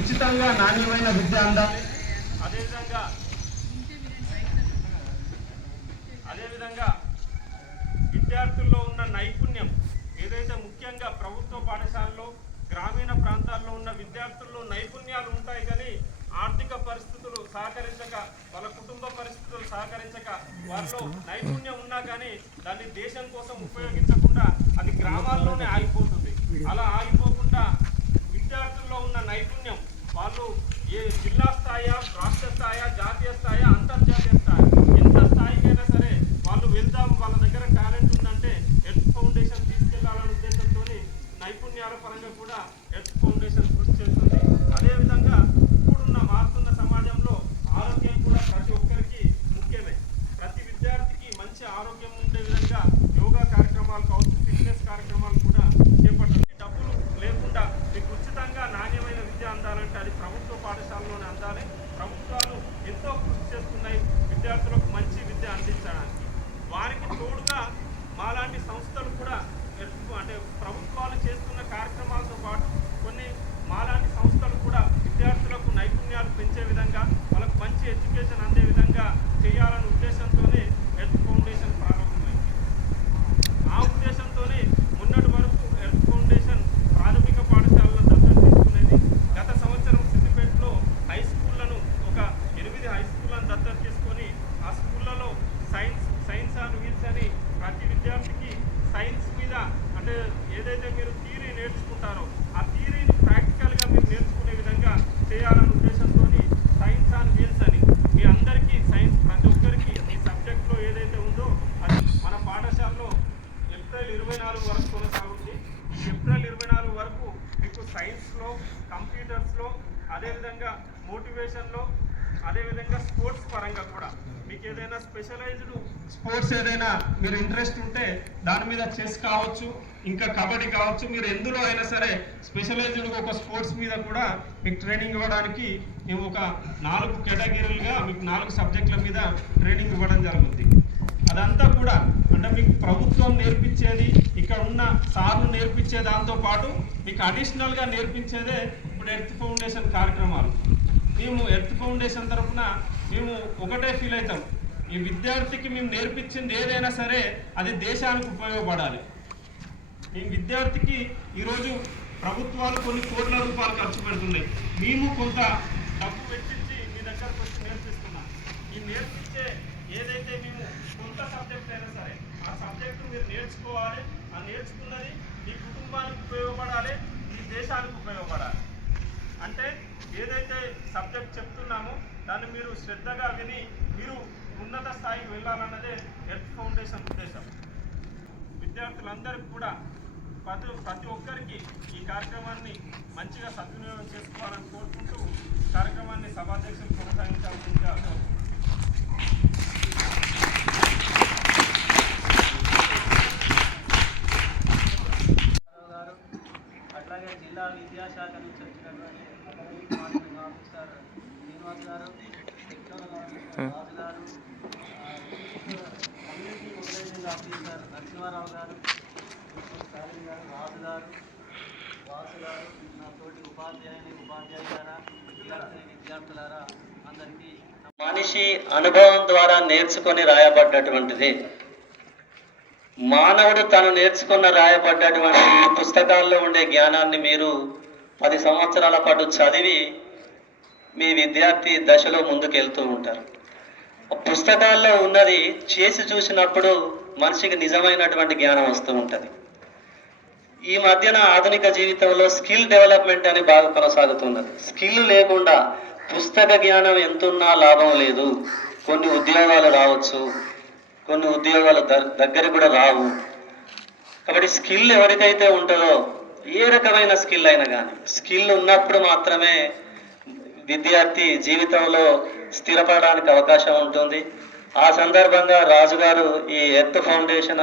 ఉచితంగా నాణ్యమైన విద్య అందాలి అదేవిధంగా అదేవిధంగా విద్యార్థుల్లో ఉన్న నైపుణ్యం ఏదైతే ముఖ్యంగా ప్రభుత్వ పాఠశాలలో గ్రామీణ ప్రాంతాల్లో ఉన్న విద్యార్థుల్లో నైపుణ్యాలు ఉంటాయి కానీ ఆర్థిక పరిస్థితులు సహకరించక వాళ్ళ కుటుంబ పరిస్థితులు సహకరించక వారిలో నైపుణ్యం ఉన్నా కానీ దాన్ని దేశం కోసం ఉపయోగించకుండా అది గ్రామాల్లోనే ఆగిపోతుంది. అలా ఆగిపోకుండా విద్యార్థుల్లో ఉన్న నైపుణ్యం వాళ్ళు ఏ జిల్లా స్థాయి రాష్ట్ర స్థాయి జాతీయ స్థాయి అంతర్జాతీయ స్థాయి ఎంత స్థాయికైనా సరే వాళ్ళు వెళ్దాం వాళ్ళ దగ్గర టాలెంట్ ఉందంటే ఎర్త్ ఫౌండేషన్ తీసుకెళ్ళాలనే ఉద్దేశంతో నైపుణ్యాల పరంగా కూడా ఎర్త్ ఫౌండేషన్ కృషి చేస్తుంది. అదేవిధంగా ఇప్పుడున్న మారుతున్న సమాజంలో ఆరోగ్యం కూడా ప్రతి ఒక్కరికి ముఖ్యమే ప్రతి విద్యార్థికి మంచి ఆరోగ్యం ఉండే విధంగా యోగా కార్యక్రమాలు కావచ్చు ఫిట్నెస్ కార్యక్రమాలు కూడా చేపట్టాలి డబ్బులు లేకుండా మీకు ఉచితంగా నాణ్యమైన విద్య అందాలంటే అది ప్రభుత్వ పాఠశాలలోనే అందాలి ప్రభుత్వాలు ఎంతో కృషి చేస్తున్నాయి విద్యార్థులకు మంచి విద్య అందించడానికి వారికి తోడుగా మాలాంటి సంస్థలు కూడా ఎత్తు- అంటే ప్రభుత్వాలు చేస్తున్న కార్యక్రమాలతో పాటు కొన్ని మాలాంటి సంస్థలు కూడా విద్యార్థులకు నైపుణ్యాలు పెంచే విధంగా వాళ్ళకు మంచి ఎడ్యుకేషన్ అందే విధంగా చేయాలనే ఉద్దేశంతోనే ఎర్త్ ఫౌండేషన్ ప్రారంభమైంది ఆ ఉద్దేశంతోనే మొన్నటి వరకు ఎర్త్ ఫౌండేషన్ ప్రాథమిక పాఠశాలలో దత్తత తీసుకునేది గత సంవత్సరం సిద్దిపేటలో హై స్కూళ్ళను ఒక ఎనిమిది హై స్కూళ్ళను దత్తత తీసుకొని ఆ స్కూళ్ళలో సైన్స్ సైన్స్ అండ్ వీల్స్ అని ప్రతి విద్యార్థికి సైన్స్ మీద అంటే ఏదైతే మీరు థియరీ నేర్చుకుంటారో ఆ థియరీని ప్రాక్టికల్గా మీరు నేర్చుకునే విధంగా చేయాలనే ఉద్దేశంతో సైన్స్ అండ్ వీల్స్ అని మీ అందరికీ సైన్స్ ప్రతి ఒక్కరికి ఈ సబ్జెక్ట్లో ఏదైతే ఉందో అది మన పాఠశాలలో ఏప్రిల్ ఇరవై నాలుగు వరకు కొనసాగుతుంది ఈ ఏప్రిల్ ఇరవై నాలుగు వరకు మీకు సైన్స్లో కంప్యూటర్స్లో అదేవిధంగా మోటివేషన్లో అదేవిధంగా స్పోర్ట్స్ పరంగా కూడా మీకు ఏదైనా స్పెషలైజ్డ్ స్పోర్ట్స్ ఏదైనా మీరు ఇంట్రెస్ట్ ఉంటే దాని మీద చెస్ కావచ్చు ఇంకా కబడ్డీ కావచ్చు మీరు ఎందులో అయినా సరే స్పెషలైజ్డ్ ఒక స్పోర్ట్స్ మీద కూడా మీకు ట్రైనింగ్ ఇవ్వడానికి మేము ఒక నాలుగు కేటగిరీలుగా మీకు నాలుగు సబ్జెక్టుల మీద ట్రైనింగ్ ఇవ్వడం జరుగుతుంది. అదంతా కూడా అంటే మీకు ప్రభుత్వం నేర్పించేది ఇక్కడ ఉన్న సార్లు నేర్పించే దాంతో పాటు మీకు అడిషనల్గా నేర్పించేదే ఇప్పుడు ఎర్త్ ఫౌండేషన్ కార్యక్రమాలు. మేము ఎర్త్ ఫౌండేషన్ తరఫున మేము ఒకటే ఫీల్ అవుతాం. ఈ విద్యార్థికి మేము నేర్పించింది ఏదైనా సరే అది దేశానికి ఉపయోగపడాలి. ఈ విద్యార్థికి ఈరోజు ప్రభుత్వాలు కొన్ని కోట్ల రూపాయలు ఖర్చు పెడుతున్నాయి. మేము కొంత డబ్బు వెచ్చించి మీ దగ్గరకు వచ్చి నేర్పిస్తున్నాం. ఈ నేర్పించే ఏదైతే మేము కొంత సబ్జెక్ట్ అయినా సరే ఆ సబ్జెక్టు మీరు నేర్చుకోవాలి. ఆ నేర్చుకున్నది మీ కుటుంబానికి ఉపయోగపడాలి మీ దేశానికి ఉపయోగపడాలి. అంటే ఏదైతే సబ్జెక్ట్ చెప్తున్నామో దాన్ని మీరు శ్రద్ధగా విని మీరు ఉన్నత స్థాయికి వెళ్ళాలన్నదే ఎర్త్ ఫౌండేషన్ ఉద్దేశం. విద్యార్థులందరికీ కూడా ప్రతి ప్రతి ఒక్కరికి ఈ కార్యక్రమాన్ని మంచిగా సద్వినియోగం చేసుకోవాలని కోరుకుంటూ కార్యక్రమాన్ని సభాధ్యక్షులు కొనసాగించాల్సిందిగా అట్లాగే జిల్లా విద్యాశాఖ నుంచి వచ్చినటువంటి ఆఫీసర్ శ్రీనివాస్ గారు సెక్టోరల్ ఆఫీసర్ రాజు గారు ఆ, ఆఫీసర్ నరసింహారావు గారు స్టాలిన్ గారు రాజు గారు వాసు గారు నా తోటి ఉపాధ్యాయుని ఉపాధ్యాయులారా విద్యార్థిని విద్యార్థులారా అందరికీ మనిషి అనుభవం ద్వారా నేర్చుకొని రాయబడ్డటువంటిది. మానవుడు తను నేర్చుకున్న రాయబడ్డటువంటి ఈ పుస్తకాల్లో ఉండే జ్ఞానాన్ని మీరు పది సంవత్సరాల పాటు చదివి మీ విద్యార్థి దశలో ముందుకెళ్తూ ఉంటారు. పుస్తకాల్లో ఉన్నది చేసి చూసినప్పుడు మనిషికి నిజమైనటువంటి జ్ఞానం వస్తూ ఉంటుంది. ఈ మధ్యన ఆధునిక జీవితంలో స్కిల్ డెవలప్మెంట్ అని బాగా కొనసాగుతున్నది. స్కిల్ లేకుండా పుస్తక జ్ఞానం ఎంతున్నా లాభం లేదు. కొన్ని ఉద్యోగాలు రావచ్చు కొన్ని ఉద్యోగాలు ద- దగ్గర కూడా రావు. కాబట్టి స్కిల్ ఎవరికైతే ఉంటుందో ఏ రకమైన స్కిల్ అయినా కానీ స్కిల్ ఉన్నప్పుడు మాత్రమే విద్యార్థి జీవితంలో స్థిరపడడానికి అవకాశం ఉంటుంది. ఆ సందర్భంగా రాజుగారు ఈ ఎర్త్ ఫౌండేషన్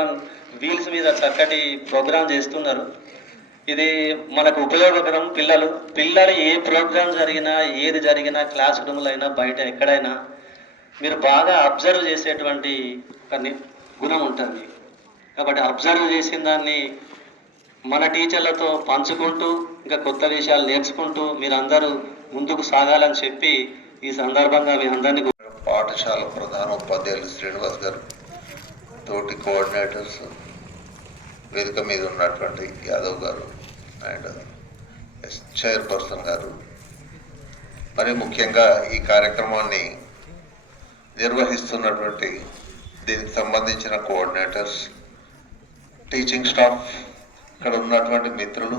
వీల్స్ మీద చక్కటి ప్రోగ్రాం చేస్తున్నారు. ఇది మనకు ఉపయోగకరం. పిల్లలు పిల్లలు ఏ ప్రోగ్రాం జరిగినా ఏది జరిగినా క్లాస్ రూమ్లో అయినా బయట ఎక్కడైనా మీరు బాగా అబ్జర్వ్ చేసేటువంటి కొన్ని గుణం ఉంటుంది. కాబట్టి అబ్జర్వ్ చేసిన దాన్ని మన టీచర్లతో పంచుకుంటూ ఇంకా కొత్త విషయాలు నేర్చుకుంటూ మీరందరూ ముందుకు సాగాలని చెప్పి ఈ సందర్భంగా మీ అందరినీ పాఠశాల ప్రధాన ఉపాధ్యాయులు శ్రీనివాస్ గారు తోటి కోఆర్డినేటర్స్ వేదిక మీద ఉన్నటువంటి యాదవ్ గారు అండ్ ఎస్ చైర్పర్సన్ గారు. మరి ముఖ్యంగా ఈ కార్యక్రమాన్ని నిర్వహిస్తున్నటువంటి దీనికి సంబంధించిన కోఆర్డినేటర్స్ టీచింగ్ స్టాఫ్ ఇక్కడ ఉన్నటువంటి మిత్రులు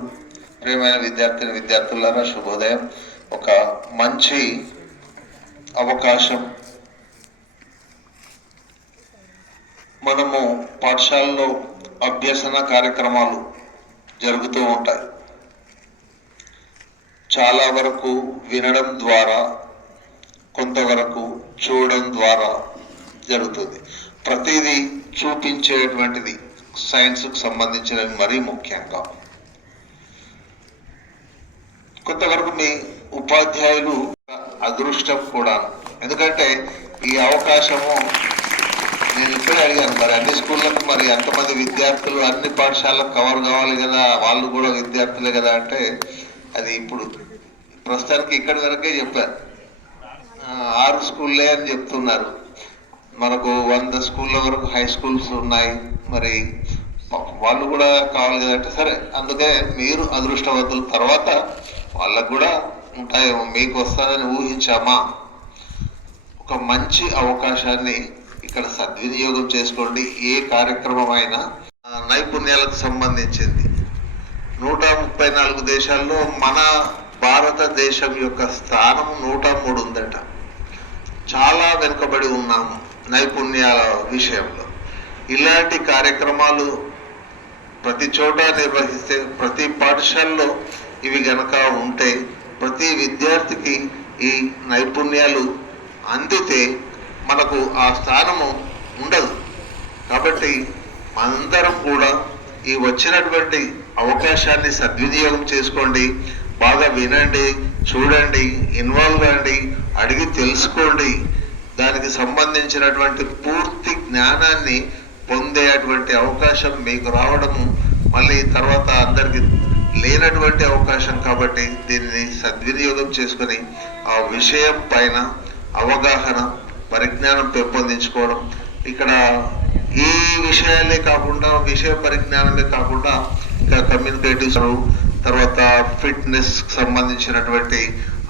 ప్రియమైన విద్యార్థిని విద్యార్థులారా శుభోదయం. ఒక మంచి అవకాశం మనము పాఠశాలలో అభ్యసన కార్యక్రమాలు జరుగుతూ ఉంటాయి. చాలా వరకు వినడం ద్వారా కొంతవరకు చూడడం ద్వారా జరుగుతుంది. ప్రతిదీ చూపించేటువంటిది సైన్స్కు సంబంధించినవి మరీ ముఖ్యంగా. కొంతవరకు మీ ఉపాధ్యాయులు అదృష్టం కూడా ఎందుకంటే ఈ అవకాశము నేను ఇప్పుడే అడిగాను మరి అన్ని స్కూళ్ళకు మరి ఎంతమంది విద్యార్థులు అన్ని పాఠశాలకు కవర్ కావాలి కదా వాళ్ళు కూడా విద్యార్థులే కదా అంటే అది ఇప్పుడు ప్రస్తుతానికి ఇక్కడి వరకే చెప్పారు ఆరు స్కూల్లే అని చెప్తున్నారు. మనకు వంద స్కూళ్ళ వరకు హై స్కూల్స్ ఉన్నాయి మరి వాళ్ళు కూడా కావాలి కదంటే సరే అందుకే మీరు అదృష్టవంతుల. తర్వాత వాళ్ళకు కూడా ఉంటాయేమో మీకు వస్తుందని ఊహించామా? ఒక మంచి అవకాశాన్ని ఇక్కడ సద్వినియోగం చేసుకోండి. ఏ కార్యక్రమం అయినా నైపుణ్యాలకు సంబంధించింది. నూట ముప్పై నాలుగు దేశాల్లో మన భారతదేశం యొక్క స్థానం నూట మూడు ఉందట. చాలా వెనుకబడి ఉన్నాము నైపుణ్యాల విషయంలో. ఇలాంటి కార్యక్రమాలు ప్రతి చోట నిర్వహిస్తే ప్రతి పాఠశాలలో ఇవి గనక ఉంటే ప్రతి విద్యార్థికి ఈ నైపుణ్యాలు అందితే మనకు ఆ స్థానము ఉండదు. కాబట్టి మనందరం కూడా ఈ వచ్చినటువంటి అవకాశాన్ని సద్వినియోగం చేసుకోండి. బాగా వినండి చూడండి ఇన్వాల్వ్ కండి అడిగి తెలుసుకోండి. దానికి సంబంధించినటువంటి పూర్తి జ్ఞానాన్ని పొందేటువంటి అవకాశం మీకు రావడము మళ్ళీ తర్వాత అందరికి లేనటువంటి అవకాశం కాబట్టి దీన్ని సద్వినియోగం చేసుకొని ఆ విషయం పైన అవగాహన పరిజ్ఞానం పెంపొందించుకోవడం. ఇక్కడ ఈ విషయాలే కాకుండా విషయ పరిజ్ఞానమే కాకుండా ఇంకా కమ్యూనికేటివ్స్ తర్వాత ఫిట్నెస్ సంబంధించినటువంటి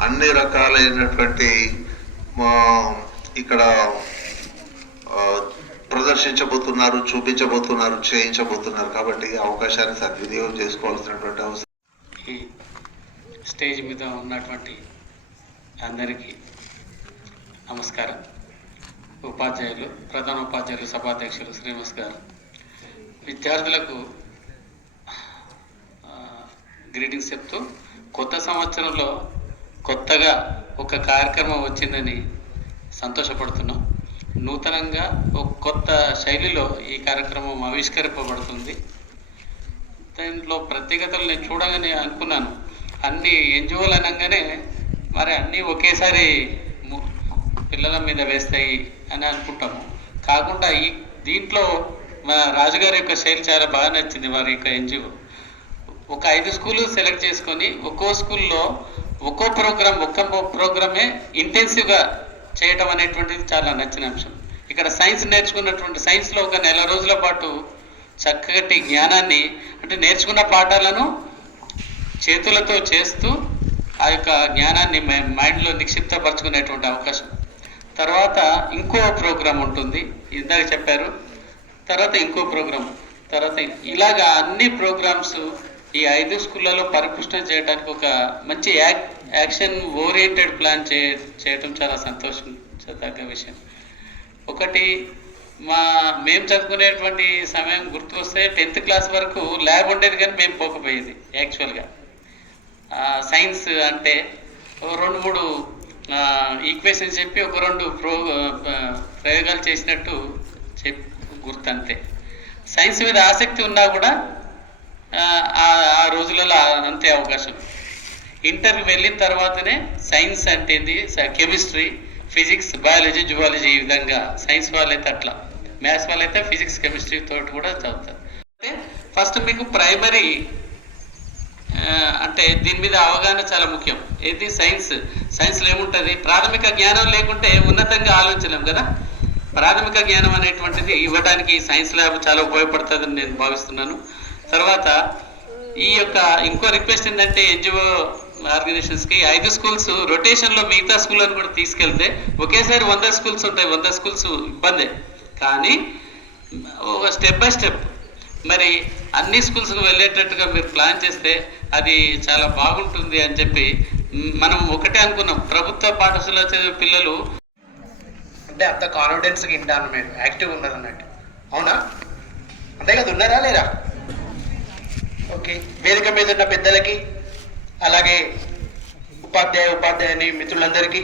అన్ని రకాలైనటువంటి ఇక్కడ ప్రదర్శించబోతున్నారు చూపించబోతున్నారు చేయించబోతున్నారు కాబట్టి అవకాశాన్ని సద్వినియోగం చేసుకోవాల్సినటువంటి అవసరం. స్టేజ్ మీద ఉన్నటువంటి అందరికీ నమస్కారం. ఉపాధ్యాయులు ప్రధాన ఉపాధ్యాయులు సభాధ్యక్షులు శ్రీనివాస్ గారు. విద్యార్థులకు గ్రీటింగ్స్ చెప్తూ కొత్త సంవత్సరంలో కొత్తగా ఒక కార్యక్రమం వచ్చిందని సంతోషపడుతున్నాం. నూతనంగా ఒక కొత్త శైలిలో ఈ కార్యక్రమం ఆవిష్కరింపబడుతుంది. దాంట్లో ప్రత్యేకతలు నేను చూడగానే అనుకున్నాను. అన్ని ఎన్జిఓలు అనగానే మరి అన్నీ ఒకేసారి పిల్లల మీద వేస్తాయి అని అనుకుంటాము. కాకుండా ఈ దీంట్లో మా రాజుగారి యొక్క శైలి చాలా బాగా నచ్చింది వారి యొక్క ఎన్జిఓ. ఒక ఐదు స్కూళ్ళు సెలెక్ట్ చేసుకొని ఒక్కో స్కూల్లో ఒక్కో ప్రోగ్రామ్ ఒక్క ప్రోగ్రామే ఇంటెన్సివ్గా చేయడం అనేటువంటిది చాలా నచ్చిన అంశం. ఇక్కడ సైన్స్ నేర్చుకున్నటువంటి సైన్స్లో ఒక నెల రోజుల పాటు చక్కటి జ్ఞానాన్ని అంటే నేర్చుకున్న పాఠాలను చేతులతో చేస్తూ ఆ యొక్క జ్ఞానాన్ని మైండ్లో నిక్షిప్తపరచుకునేటువంటి అవకాశం. తర్వాత ఇంకో ప్రోగ్రాం ఉంటుంది. ఇందాక చెప్పారు. తర్వాత ఇంకో ప్రోగ్రాం తర్వాత ఇలాగా అన్ని ప్రోగ్రామ్స్ ఈ ఐదు స్కూళ్ళలో పరిపుష్టం చేయడానికి ఒక మంచి యాక్ యాక్షన్ ఓరియంటెడ్ ప్లాన్ చే చేయటం చాలా సంతోషించదగ్గ విషయం. ఒకటి మా మేము చదువుకునేటువంటి సమయం గుర్తుకొస్తే టెన్త్ క్లాస్ వరకు ల్యాబ్ ఉండేది కానీ మేము పోకపోయేది యాక్చువల్గా. సైన్స్ అంటే రెండు మూడు ఈక్వేషన్ చెప్పి ఒక రెండు ప్రో ప్రయోగాలు చేసినట్టు చెప్ గుర్తంతే. సైన్స్ మీద ఆసక్తి ఉన్నా కూడా ఆ, రోజులలో అంతే అవకాశం. ఇంటర్కి వెళ్ళిన తర్వాతనే సైన్స్ అంటే కెమిస్ట్రీ ఫిజిక్స్ బయాలజీ జువాలజీ ఈ విధంగా. సైన్స్ వాళ్ళైతే అట్లా. మ్యాథ్స్ వాళ్ళు అయితే ఫిజిక్స్ కెమిస్ట్రీ తోటి కూడా చదువుతారు. అంటే ఫస్ట్ మీకు ప్రైమరీ అంటే దీని మీద అవగాహన చాలా ముఖ్యం. ఏది? సైన్స్. సైన్స్లో ఏముంటుంది? ప్రాథమిక జ్ఞానం లేకుంటే ఉన్నతంగా ఆలోచలేం కదా? ప్రాథమిక జ్ఞానం అనేటువంటిది ఇవ్వడానికి సైన్స్ ల్యాబ్ చాలా ఉపయోగపడుతుందని నేను భావిస్తున్నాను. తర్వాత ఈ యొక్క ఇంకో రిక్వెస్ట్ ఏంటంటే ఎన్జిఓ ఆర్గనైజేషన్స్కి ఐదు స్కూల్స్ రొటేషన్లో మిగతా స్కూళ్ళని కూడా తీసుకెళ్తే ఒకేసారి వంద స్కూల్స్ ఉంటాయి. వంద స్కూల్స్ ఇబ్బందే. కానీ ఒక స్టెప్ బై స్టెప్ మరి అన్ని స్కూల్స్కి వెళ్ళేటట్టుగా మీరు ప్లాన్ చేస్తే అది చాలా బాగుంటుంది అని చెప్పి మనం ఒకటే అనుకున్నాం. ప్రభుత్వ పాఠశాలలో చదివే పిల్లలు అంటే అంత కాన్ఫిడెన్స్గా వింటాను మీరు యాక్టివ్ ఉన్నారు అన్నట్టు. అవునా? అంతే కదా ఉన్నారా లేరా ఓకే. వేదిక మీద ఉన్న పెద్దలకి అలాగే ఉపాధ్యాయ ఉపాధ్యాయుని మిత్రులందరికీ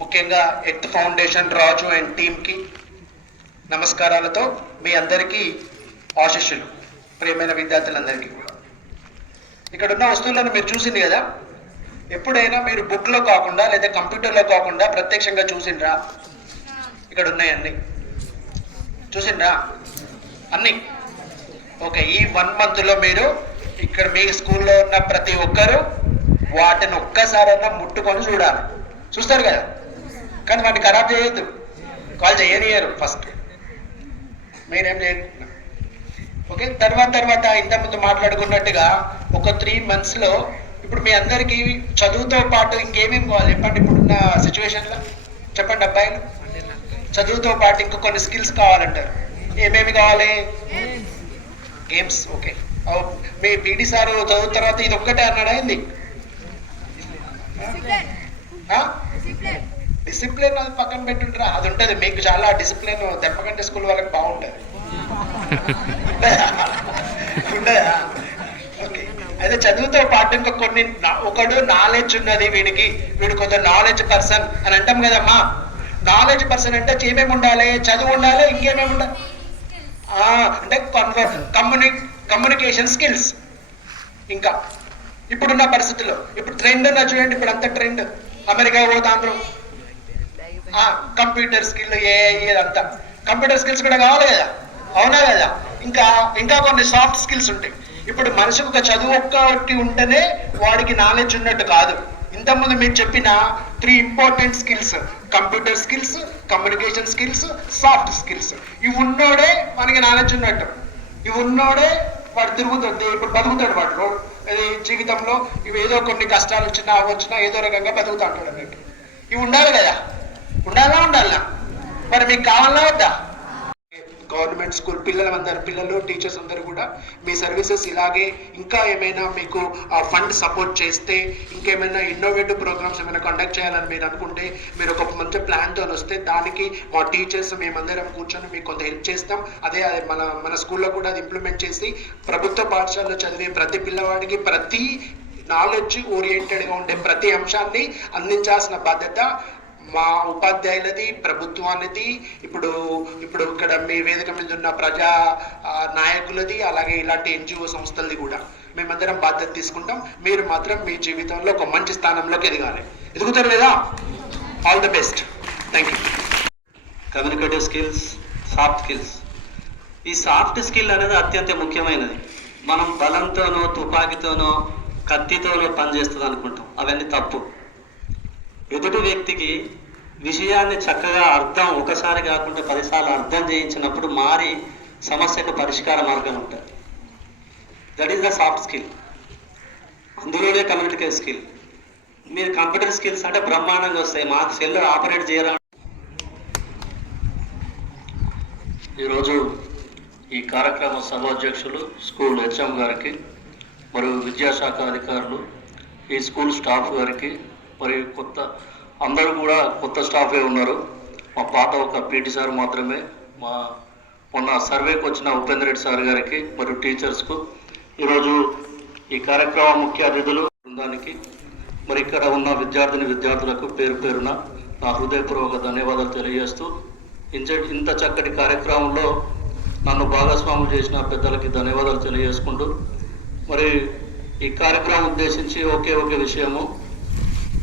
ముఖ్యంగా ఎత్ ఫౌండేషన్ రాజు అండ్ టీమ్కి నమస్కారాలతో మీ అందరికీ ఆశిష్యులు ప్రియమైన విద్యార్థులందరికీ కూడా. ఇక్కడ ఉన్న వస్తువులను మీరు చూసింది కదా? ఎప్పుడైనా మీరు బుక్లో కాకుండా లేదా కంప్యూటర్లో కాకుండా ప్రత్యక్షంగా చూసిండ్రా? ఇక్కడ ఉన్నాయి అన్ని చూసిండ్రా? అన్ని. ఓకే ఈ వన్ మంత్లో మీరు ఇక్కడ మీ స్కూల్లో ఉన్న ప్రతి ఒక్కరూ వాటిని ఒక్కసారైనా ముట్టుకొని చూడాలి. చూస్తారు కదా? కానీ వాటిని ఖరాబ్ చేయొద్దు. కాల్ చేయనియరు ఫస్ట్. మీరేం చేయకుండా ఓకే? తర్వాత తర్వాత ఇంతకుముందు మాట్లాడుకున్నట్టుగా ఒక త్రీ మంత్స్లో ఇప్పుడు మీ అందరికీ చదువుతో పాటు ఇంకేమేమి కావాలి? చెప్పండి ఇప్పుడున్న సిచ్యువేషన్లో చెప్పండి అబ్బాయిలు. చదువుతో పాటు ఇంకా కొన్ని స్కిల్స్ కావాలంటారు. ఏమేమి కావాలి? Games okay. మీ పీటీ సార్ చదువు తర్వాత ఇది ఒక్కటే అన్నాడా ఏంది? డిసిప్లిన్ అది పక్కన పెట్టుంటారా అది ఉంటుంది. మీకు చాలా డిసిప్లిన్ దెబ్బకంటే స్కూల్ వాళ్ళకి బాగుంటుంది. ఉండదా అయితే చదువుతో పాటు ఇంకా కొన్ని ఒకడు నాలెడ్జ్ ఉన్నది వీడికి వీడు కొంత నాలెడ్జ్ పర్సన్ అని అంటాం కదమ్మా. నాలెడ్జ్ పర్సన్ అంటే ఏమేమి ఉండాలి? చదువు ఉండాలి ఇంకేమేమి ఉండాలి అంటే కన్వర్ కమ్యూని కమ్యూనికేషన్ స్కిల్స్ ఇంకా. ఇప్పుడున్న పరిస్థితుల్లో ఇప్పుడు ట్రెండ్ ఉన్న చూడండి ఇప్పుడు అంత ట్రెండ్ అమెరికా పోతాండ్రు కంప్యూటర్ స్కిల్ ఏ ఇదంతా. కంప్యూటర్ స్కిల్స్ కూడా కావాలి కదా? అవునా కదా ఇంకా ఇంకా కొన్ని సాఫ్ట్ స్కిల్స్ ఉంటాయి. ఇప్పుడు మనిషికి ఒక చదువు ఒక్కటి ఉంటేనే వాడికి నాలెడ్జ్ ఉన్నట్టు కాదు. ఇంతకుముందు మీరు చెప్పిన three important skills computer skills communication skills soft skills ఇవి ఉన్నోడే మనకి నాలెడ్జ్ ఉన్నట్టు. ఇవి ఉన్నోడే వాడు తిరుగుతుంది ఇప్పుడు బతుకుతాడు వాడు. రో- జీవితంలో ఇవి ఏదో కొన్ని కష్టాలు వచ్చినా వచ్చినా ఏదో రకంగా బతుకుతా ఉంటాడు అన్నట్టు ఇవి ఉండాలి కదా. ఉండాలా ఉండాలా? మరి మీకు కావాలా వద్దా? గవర్నమెంట్ స్కూల్ పిల్లలందరూ పిల్లలు టీచర్స్ అందరూ కూడా మీ సర్వీసెస్ ఇలాగే ఇంకా ఏమైనా మీకు ఆ ఫండ్ సపోర్ట్ చేస్తే ఇంకేమైనా ఇన్నోవేటివ్ ప్రోగ్రామ్స్ ఏమైనా కండక్ట్ చేయాలని మీరు అనుకుంటే మీరు ఒక మంచి ప్లాన్తో వస్తే దానికి మా టీచర్స్ మేమందరం కూర్చొని మీకు కొంత హెల్ప్ చేస్తాం. అదే అదే మన మన స్కూల్లో కూడా అది ఇంప్లిమెంట్ చేసి ప్రభుత్వ పాఠశాలలో చదివే ప్రతి పిల్లవాడికి ప్రతి నాలెడ్జ్ ఓరియంటెడ్గా ఉండే ప్రతి అంశాన్ని అందించాల్సిన బాధ్యత మా ఉపాధ్యాయులది ప్రభుత్వానిది ఇప్పుడు ఇప్పుడు ఇక్కడ మీ వేదిక మీద ఉన్న ప్రజా నాయకులది అలాగే ఇలాంటి ఎన్జిఓ సంస్థలది కూడా మేమందరం బాధ్యత తీసుకుంటాం. మీరు మాత్రం మీ జీవితంలో ఒక మంచి స్థానంలోకి ఎదగాలి. ఎదుగుతారు లేదా? All the best thank you communicative skills soft skills. ఈ సాఫ్ట్ స్కిల్ అనేది అత్యంత ముఖ్యమైనది. మనం బలంతోనో తుపాకీతోనో కత్తితోనో పనిచేస్తుంది అనుకుంటాం. అవన్నీ తప్పు. ఎదుటి వ్యక్తికి విషయాన్ని చక్కగా అర్థం ఒకసారి కాకుండా పదిసార్లు అర్థం చేయించినప్పుడు మారి సమస్యకు పరిష్కార మార్గం ఉంటుంది. That is the soft skill అందులోనే కమ్యూనికేషన్ స్కిల్ మీరు కంప్యూటర్ స్కిల్స్ అంటే బ్రహ్మాండంగా వస్తాయి. మాకు సెల్ ఆపరేట్ చేయరా? ఈరోజు ఈ కార్యక్రమ సభాధ్యక్షులు స్కూల్ హెచ్ఎం గారికి మరియు విద్యాశాఖ అధికారులు ఈ స్కూల్ స్టాఫ్ గారికి మరి కొత్త అందరూ కూడా కొత్త స్టాఫే ఉన్నారు. మా పాత ఒక పీటీ సార్ మాత్రమే మా మొన్న సర్వేకి వచ్చిన ఉపేంద్ర రెడ్డి సార్ గారికి మరియు టీచర్స్కు. ఈరోజు ఈ కార్యక్రమం ముఖ్య అతిథులు బృందానికి మరి ఇక్కడ ఉన్న విద్యార్థిని విద్యార్థులకు పేరు పేరున నా హృదయపూర్వక ధన్యవాదాలు తెలియజేస్తూ ఇంత ఇంత చక్కటి కార్యక్రమంలో నన్ను భాగస్వామి చేసిన పెద్దలకి ధన్యవాదాలు తెలియజేసుకుంటూ మరి ఈ కార్యక్రమం ఉద్దేశించి ఒకే ఒకే విషయము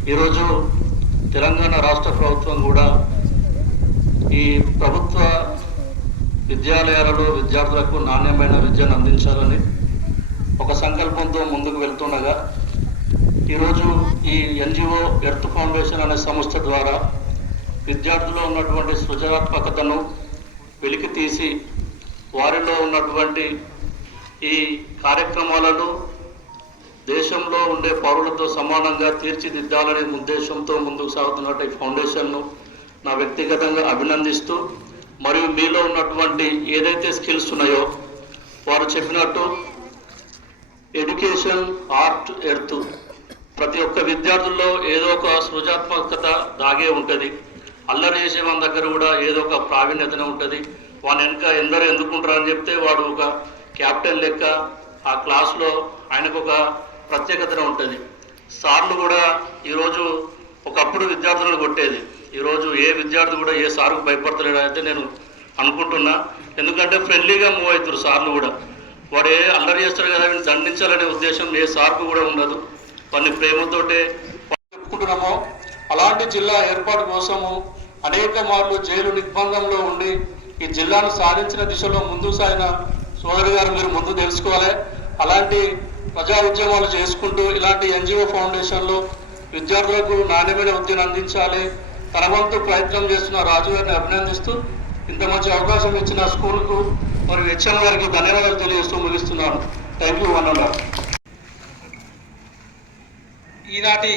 ఈరోజు తెలంగాణ రాష్ట్ర ప్రభుత్వం కూడా ఈ ప్రభుత్వ విద్యాలయాలలో విద్యార్థులకు నాణ్యమైన విద్యను అందించాలని ఒక సంకల్పంతో ముందుకు వెళ్తుండగా ఈరోజు ఈ ఎన్జిఓ ఎర్త్ ఫౌండేషన్ అనే సంస్థ ద్వారా విద్యార్థుల్లో ఉన్నటువంటి సృజనాత్మకతను వెలికి తీసి వారిలో ఉన్నటువంటి ఈ కార్యక్రమాలలో దేశంలో ఉండే పౌరులతో సమానంగా తీర్చిదిద్దాలనే ఉద్దేశంతో ముందుకు సాగుతున్నట్టు ఈ ఫౌండేషన్ను నా వ్యక్తిగతంగా అభినందిస్తూ మరియు మీలో ఉన్నటువంటి ఏదైతే స్కిల్స్ ఉన్నాయో వారు చెప్పినట్టు ఎడ్యుకేషన్ ఆర్ట్ ఎర్త్ ప్రతి ఒక్క విద్యార్థుల్లో ఏదో ఒక సృజాత్మకత దాగే ఉంటుంది. అల్లరి చేసే మన దగ్గర కూడా ఏదో ఒక ప్రావీణ్యతనే ఉంటుంది. వాని వెనుక ఎందరో ఎందుకుంటారు అని చెప్తే వాడు ఒక క్యాప్టెన్ లెక్క ఆ క్లాస్లో ఆయనకు ఒక ప్రత్యేకతనే ఉంటుంది. సార్లు కూడా ఈరోజు ఒకప్పుడు విద్యార్థులను కొట్టేది. ఈరోజు ఏ విద్యార్థి కూడా ఏ సార్కు భయపడతలేడు అయితే నేను అనుకుంటున్నా. ఎందుకంటే ఫ్రెండ్లీగా మూవ్ అవుతారు సార్లు కూడా. వాడు ఏ అల్లరి చేస్తాడు కదా వీడిని దండించాలనే ఉద్దేశం ఏ సార్కు కూడా ఉండదు. వాడిని ప్రేమతోటే చెప్పుకుంటున్నామో అలాంటి జిల్లా ఏర్పాటు కోసము అనేక మార్లు జైలు నిర్బంధంలో ఉండి ఈ జిల్లాను సాధించిన దిశలో ముందుకు సాగిన సోదరు గారు మీరు ముందు తెలుసుకోవాలి. అలాంటి ప్రజా ఉద్యమాలు చేసుకుంటూ ఇలాంటి ఎన్జిఓ ఫౌండేషన్లు విద్యార్థులకు నాణ్యమైన విద్యను అందించాలి. తన వంతు ప్రయత్నం చేస్తున్న రాజు గారిని అభినందిస్తూ ఇంత మంచి అవకాశం ఇచ్చిన స్కూల్కు మరియు హెచ్ఎం గారికి ధన్యవాదాలు తెలియజేస్తూ ముగిస్తున్నాను. థ్యాంక్ యూ అన్నారు ఈనాటి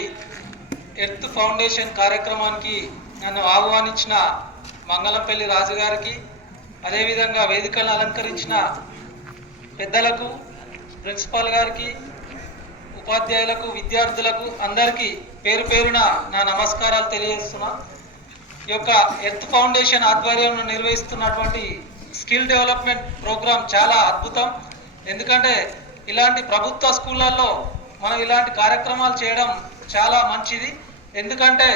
ఎర్త్ ఫౌండేషన్ కార్యక్రమానికి నన్ను ఆహ్వానించిన మంగళంపల్లి రాజుగారికి అదేవిధంగా వేదికలను అలంకరించిన పెద్దలకు ప్రిన్సిపాల్ గారికి ఉపాధ్యాయులకు విద్యార్థులకు అందరికీ పేరు పేరున నా నమస్కారాలు తెలియజేస్తున్నా. ఈ యొక్క ఎర్త్ ఫౌండేషన్ ఆధ్వర్యంలో నిర్వహిస్తున్నటువంటి స్కిల్ డెవలప్మెంట్ ప్రోగ్రాం చాలా అద్భుతం. ఎందుకంటే ఇలాంటి ప్రభుత్వ స్కూళ్ళల్లో మనం ఇలాంటి కార్యక్రమాలు చేయడం చాలా మంచిది. ఎందుకంటే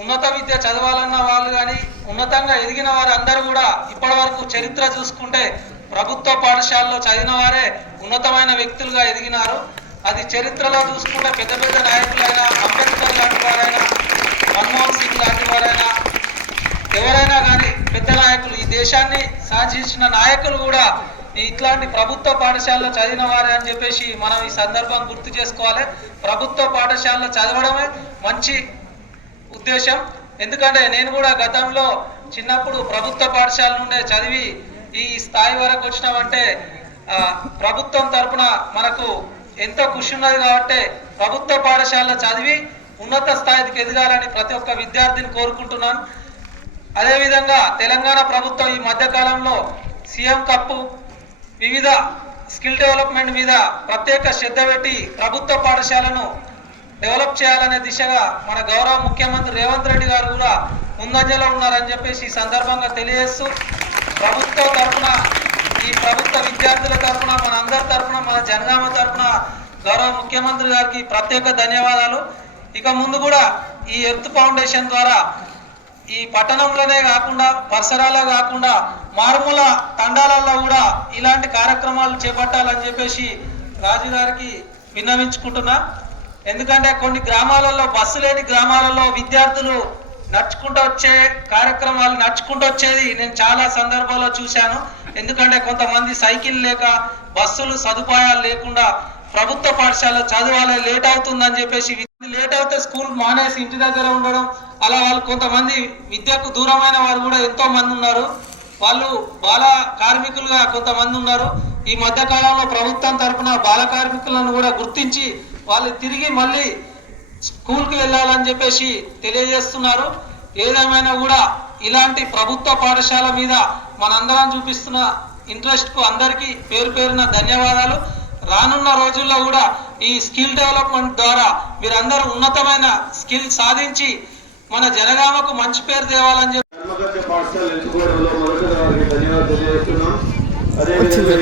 ఉన్నత విద్య చదవాలన్న వాళ్ళు కానీ ఉన్నతంగా ఎదిగిన వారు అందరూ కూడా ఇప్పటివరకు చరిత్ర చూసుకుంటే ప్రభుత్వ పాఠశాలలో చదివిన వారే ఉన్నతమైన వ్యక్తులుగా ఎదిగినారు. అది చరిత్రలో చూసుకుంటే పెద్ద పెద్ద నాయకులైనా అంబేద్కర్ లాంటి వారైనా మన్మోహన్ సింగ్ లాంటి వారైనా ఎవరైనా కానీ పెద్ద నాయకులు ఈ దేశాన్ని సాధించిన నాయకులు కూడా ఇట్లాంటి ప్రభుత్వ పాఠశాలలో చదివిన వారే అని చెప్పేసి మనం ఈ సందర్భం గుర్తు చేసుకోవాలి. ప్రభుత్వ పాఠశాలలో చదవడమే మంచి ఉద్దేశం. ఎందుకంటే నేను కూడా గతంలో చిన్నప్పుడు ప్రభుత్వ పాఠశాల నుండే చదివి ఈ స్థాయి వరకు వచ్చినామంటే ప్రభుత్వం తరపున మనకు ఎంతో కృషి ఉన్నది కాబట్టి ప్రభుత్వ పాఠశాలలో చదివి ఉన్నత స్థాయికి ఎదగాలని ప్రతి ఒక్క విద్యార్థిని కోరుకుంటున్నాను. అదేవిధంగా తెలంగాణ ప్రభుత్వం ఈ మధ్యకాలంలో సీఎం కప్పు వివిధ స్కిల్ డెవలప్మెంట్ మీద ప్రత్యేక శ్రద్ధ పెట్టి ప్రభుత్వ పాఠశాలను డెవలప్ చేయాలనే దిశగా మన గౌరవ ముఖ్యమంత్రి రేవంత్ రెడ్డి గారు కూడా ముందంజలో ఉన్నారని చెప్పేసి ఈ సందర్భంగా తెలియజేస్తూ ప్రభుత్వ తరఫున ఈ ప్రభుత్వ విద్యార్థుల తరఫున మన అందరి తరఫున మన జనగామ తరఫున గౌరవ ముఖ్యమంత్రి గారికి ప్రత్యేక ధన్యవాదాలు. ఇక ముందు కూడా ఈ ఎర్త్ ఫౌండేషన్ ద్వారా ఈ పట్టణంలోనే కాకుండా పరిసరాల్లో కాకుండా మారుమూల తండాలలో కూడా ఇలాంటి కార్యక్రమాలు చేపట్టాలని చెప్పేసి రాజు గారికి విన్నవించుకుంటున్నా. ఎందుకంటే కొన్ని గ్రామాలలో బస్సు లేని గ్రామాలలో విద్యార్థులు నడుచుకుంటూ వచ్చే కార్యక్రమాలు నడుచుకుంటూ వచ్చేది నేను చాలా సందర్భాల్లో చూశాను. ఎందుకంటే కొంతమంది సైకిల్ లేక బస్సులు సదుపాయాలు లేకుండా ప్రభుత్వ పాఠశాల చదవాలి లేట్ అవుతుందని చెప్పేసి లేట్ అవుతే స్కూల్ మానేసి ఇంటి దగ్గర ఉండడం అలా వాళ్ళు కొంతమంది విద్యకు దూరమైన వారు కూడా ఎంతో మంది ఉన్నారు. వాళ్ళు బాల కార్మికులుగా కొంతమంది ఉన్నారు. ఈ మధ్య కాలంలో ప్రభుత్వం తరపున బాల కార్మికులను కూడా గుర్తించి వాళ్ళు తిరిగి మళ్ళీ స్కూల్కి వెళ్ళాలని చెప్పేసి తెలియజేస్తున్నారు. ఏదేమైనా కూడా ఇలాంటి ప్రభుత్వ పాఠశాల మీద మనందరం చూపిస్తున్న ఇంట్రెస్ట్కు అందరికీ పేరు పేరున ధన్యవాదాలు. రానున్న రోజుల్లో కూడా ఈ స్కిల్ డెవలప్మెంట్ ద్వారా మీరందరూ ఉన్నతమైన స్కిల్ సాధించి మన జనగామకు మంచి పేరు తేవాలని చెప్పి అదేవిధంగా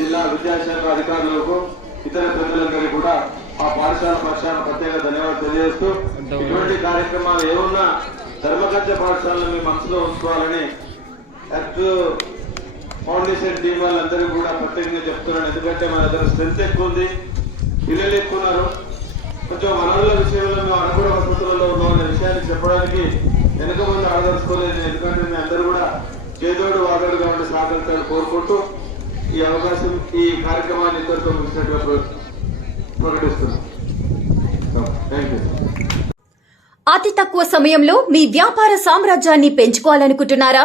జిల్లా విద్యాశాఖ అధికారులకు ఇతర ప్రజలందరికీ కూడా ఆ పాఠశాల పక్షాన ప్రత్యేక ధన్యవాదాలు తెలియజేస్తూ ఇటువంటి కార్యక్రమాలు ఏమున్నా ధర్మకర్త పాఠశాలను మీ మనసులో ఉంచుకోవాలని ఎర్త్ ఫౌండేషన్ టీం వాళ్ళందరూ కూడా ప్రత్యేకంగా చెప్తున్నాను ఎందుకంటే మన దగ్గర స్ట్రెంత్ ఎక్కువ ఉంది పిల్లలు ఎక్కువ ఉన్నారు. కొంచెం వనరుల విషయంలో మేము అనుకూల వసతులలో ఉన్నాం విషయాన్ని చెప్పడానికి వెనుక ముందు ఆదర్చుకోలేదు ఎందుకంటే మీ అందరూ కూడా చేదోడు వాదోడుగా ఉండి సహకరిస్తారని కోరుకుంటూ ఈ అవకాశం ఈ కార్యక్రమాన్ని ఇద్దరితో ముగిసినట్టుగా ప్రకటిస్తున్నాం. థ్యాంక్ యూ అతి తక్కువ సమయంలో మీ వ్యాపార సామ్రాజ్యాన్ని పెంచుకోవాలనుకుంటున్నారా?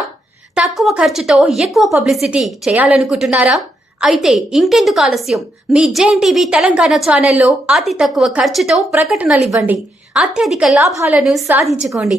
తక్కువ ఖర్చుతో ఎక్కువ పబ్లిసిటీ చేయాలనుకుంటున్నారా? అయితే ఇంకెందుకు ఆలస్యం? మీ జేఎన్ టీవీ తెలంగాణ ఛానల్లో అతి తక్కువ ఖర్చుతో ప్రకటనలివ్వండి. అత్యధిక లాభాలను సాధించుకోండి.